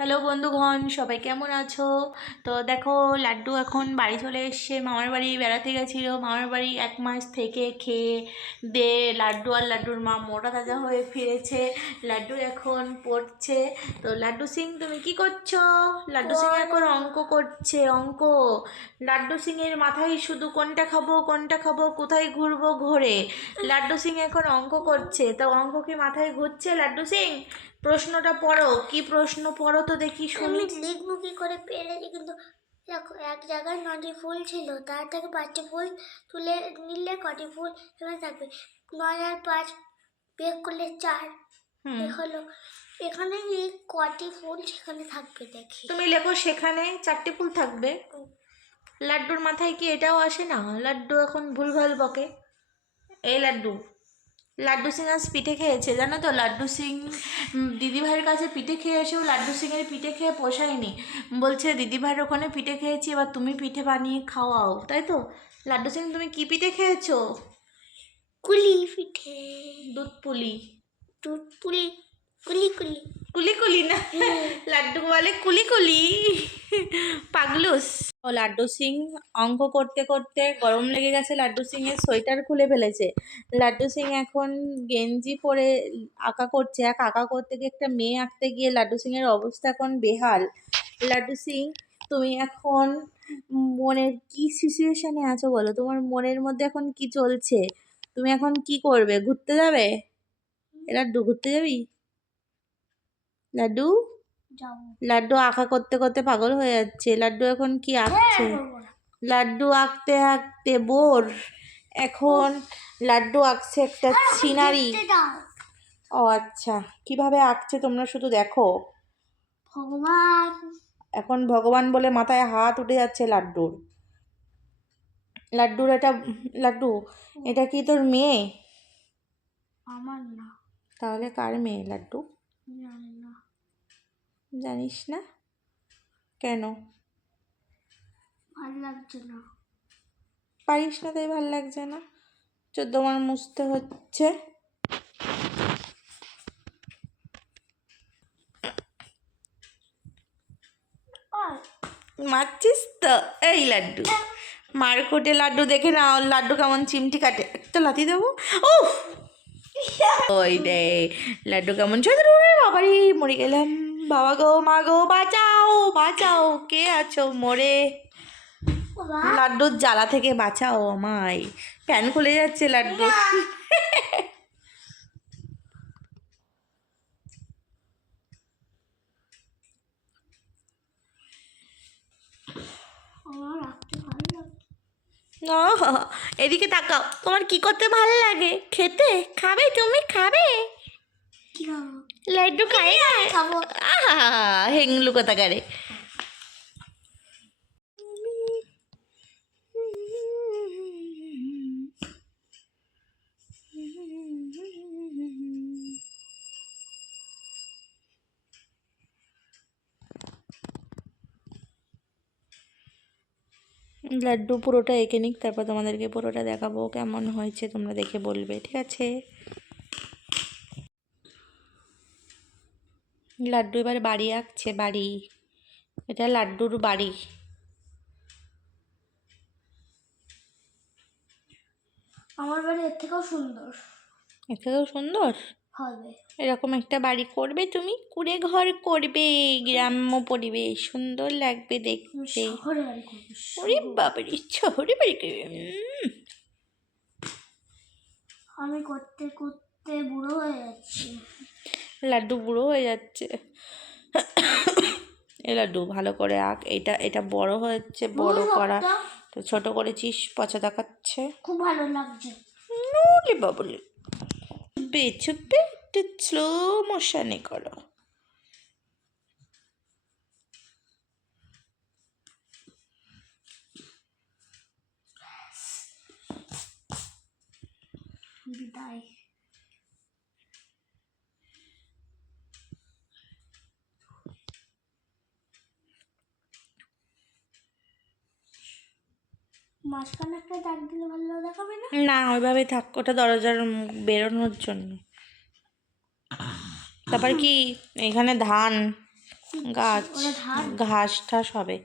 Hello বন্ধুগণ, সবাই কেমন আছো? তো দেখো, লাড্ডু এখন বাড়ি চলে এসছে। মামার বাড়ি বেড়াতে গেছিলো। মামার বাড়ি 1 মাস থেকে খেয়ে দে লাড্ডু আর লাড্ডুর মা মোটা তাজা হয়ে ফিরেছে। লাড্ডু এখন পড়ছে। তো লাড্ডু সিং, তুমি কি করছো? লাড্ডু সিং এখন অঙ্ক করছে, অঙ্ক। লাড্ডু সিং এর মাথায় শুধু কোনটা খাবো কোনটা খাবো, কোথায় ঘুরবো ঘোরে। লাড্ডু সিং এখন অঙ্ক করছে। তো অঙ্ক কি মাথায় ঘুরছে লাড্ডু সিং? প্রশ্নটা পড়ো, কি প্রশ্ন পড়ো তো দেখি শুনি। আমি লিখবো কি করে পেরেছি, কিন্তু দেখো এক জায়গায় 9টি ফুল ছিল, তার থেকে 5টি ফুল তুলে নিলে কটি ফুল এখানে থাকবে? 9 আর 5 বিয়োগ করলে 4 হলো। এখানে কটি ফুল সেখানে থাকবে দেখি। তুমি লেখো সেখানে 4টে ফুল থাকবে। লাড্ডুর মাথায় কি এটাও আসে না? লাড্ডু এখন ভুলভাল বকে। এই লাড্ডু, লাড্ডু সিং আজ পিঠে খেয়েছে, জানো তো? লাড্ডু সিং দিদিভাইয়ের কাছে পিঠে খেয়ে এসেও লাড্ডু সিংয়ের পিঠে খেয়ে পোষায়নি। বলছে দিদিভাইয়ের ওখানে পিঠে খেয়েছি, এবার তুমি পিঠে বানিয়ে খাওয়াও, তাই তো? লাড্ডু সিং, তুমি কি পিঠে খেয়েছো? কুলি পিঠে। দুধ পুলি। দুধ পুলি। কুলি কুলি। কুলি কুলি না, লাড্ডু বলে কুলি কুলি। পাগলুস। ও লাড্ডু সিং অঙ্ক করতে করতে গরম লেগে গেছে, লাড্ডু সিং এর সোয়েটার খুলে ফেলেছে। লাড্ডু সিং এখন গেঞ্জি পরে আঁকা করছে। আঁকা করতে গিয়ে একটা মেয়ে আঁকতে গিয়ে লাড্ডু সিং এর অবস্থা এখন বেহাল। লাড্ডু সিং, তুমি এখন মনের কি সিচুয়েশনে আছো বলো? তোমার মনের মধ্যে এখন কি চলছে? তুমি এখন কি করবে? ঘুরতে যাবে? লাড্ডু, ঘুরতে যাবি? লাড্ডু, লাড্ডু আঁকা করতে করতে পাগল হয়ে যাচ্ছে। লাড্ডু এখন কি আঁকছে? লাড্ডু আঁকতে আঁকতে বোর। এখন লাড্ডু আঁকছে একটা সিনারি। ও আচ্ছা, কিভাবে আঁকছে তোমরা শুধু দেখো। ভগবান। এখন ভগবান বলে মাথায় হাত উঠে যাচ্ছে লাড্ডুর। লাড্ডুর এটা, লাড্ডু এটা কি তোর মেয়ে? আমার না। তাহলে কার মেয়ে লাড্ডু? জানি না। জানিস না কেন? ভালো লাগছে না। পারিস না তাই ভাল লাগছে না? 14 বার মুছতে হচ্ছে। মারছিস তো? এই লাড্ডু, মারকোটে লাড্ডু দেখে না, ওর লাড্ডু কেমন চিমটি কাটে, একটা লাথি দেবো। উফ, ওই দে লাড্ডু কেমন চলে রে বাবারি, মরে গেলাম। বাবা গো, মা গো, বাঁচাও বাঁচাও, কে আছো মরে? লাড্ডুর জ্বালা থেকে বাঁচাও আমায়। ফ্যান খুলে যাচ্ছে লাড্ডু। আমার রাখতে ভালো লাগছে। ও, এদিকে তাকাও, তোমার কি করতে ভালো লাগে? খেতে? খাবে? তুমি খাবে? কি খাবো? লাড্ডু খাই না? খাবো। আহা, হেংলু কোথাকারে। লাড্ডু পুরোটা এঁকে নিক, তারপর তোমাদেরকে পুরোটা দেখাবো কেমন হয়েছে, তোমরা দেখে বলবে, ঠিক আছে? লাড্ডু এবার বাড়ি আঁকছে, বাড়ি। এটা লাড্ডুর বাড়ি। আমার বাড়ি এর থেকেও সুন্দর এর থেকেও সুন্দর হবে। এরকম একটা বাড়ি করবে তুমি, কুড়ে ঘর করবে, গ্রাম্য পরিবেশ, সুন্দর লাগবে দেখতে। শহরে বাড়ি করবি। ওরে বাবারে, শহরে বাড়ি করবে? আমি করতে করতে বুড়ো হয়ে যাচ্ছি। লাড্ডু বুড়ো হয়ে যাচ্ছে। এ লাড্ডু ভালো করে আঁক। এটা এটা বড় হচ্ছে, বড় করা তো ছোট করেছিস, পচা দেখাচ্ছে। খুব ভালো লাগছে। নুলি বাবুলি, বেচুপে একটু স্লো মোশনে করো। বিদায়। মাঝখানে একটা দাগ দিলে ভালো দেখাবে না? না, ওইভাবেই থাক, ওটা দরজার বেরোনোর জন্য। তারপর কি এখানে ধান গাছ ওটা ধান। ঘাস টাস হবে।